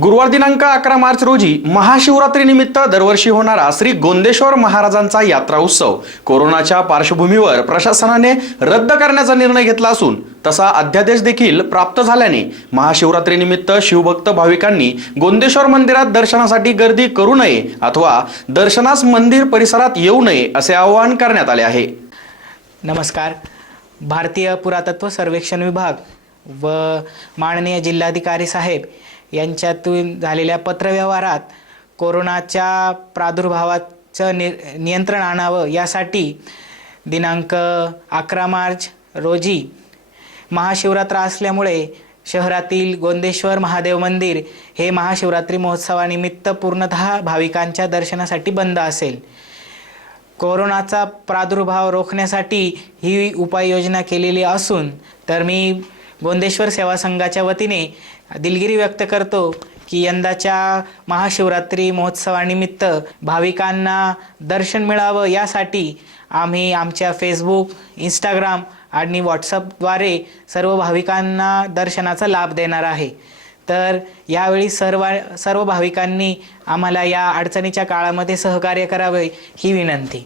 गुरुवार दिनांक अकरा मार्च रोजी महाशिवरात्रीनिमित्त दरवर्षी होणारा श्री गोंदेश्वर महाराजांचा यात्रा उत्सव कोरोनाच्या पार्श्वभूमीवर प्रशासनाने रद्द करण्याचा निर्णय घेतला असून तसा अध्यादेश देखील प्राप्त झाल्याने महाशिवरात्रीनिमित्त शिवभक्त भाविकांनी गोंदेश्वर मंदिरात दर्शनासाठी गर्दी करू नये अथवा दर्शनास मंदिर परिसरात येऊ नये असे आवाहन करण्यात आले आहे. नमस्कार. भारतीय पुरातत्व सर्वेक्षण विभाग व माननीय जिल्हाधिकारी साहेब यांच्यातून झालेल्या पत्रव्यवहारात कोरोनाच्या प्रादुर्भावाचं नि नियंत्रण आणावं यासाठी दिनांक अकरा मार्च रोजी महाशिवरात्र असल्यामुळे शहरातील गोंदेश्वर महादेव मंदिर हे महाशिवरात्री महोत्सवानिमित्त पूर्णतः भाविकांच्या दर्शनासाठी बंद असेल. कोरोनाचा प्रादुर्भाव रोखण्यासाठी ही उपाययोजना केलेली असून तर मी गोंदेश्वर सेवा संघाच्या वतीने दिलगिरी व्यक्त करतो की यंदाच्या महाशिवरात्री महोत्सवानिमित्त भाविकांना दर्शन मिळावं यासाठी आम्ही आमच्या फेसबुक इंस्टाग्राम आणि व्हॉट्सअपद्वारे सर्व भाविकांना दर्शनाचा लाभ देणार आहे. तर यावेळी सर्व सर्व भाविकांनी आम्हाला या अडचणीच्या काळामध्ये सहकार्य करावे ही विनंती.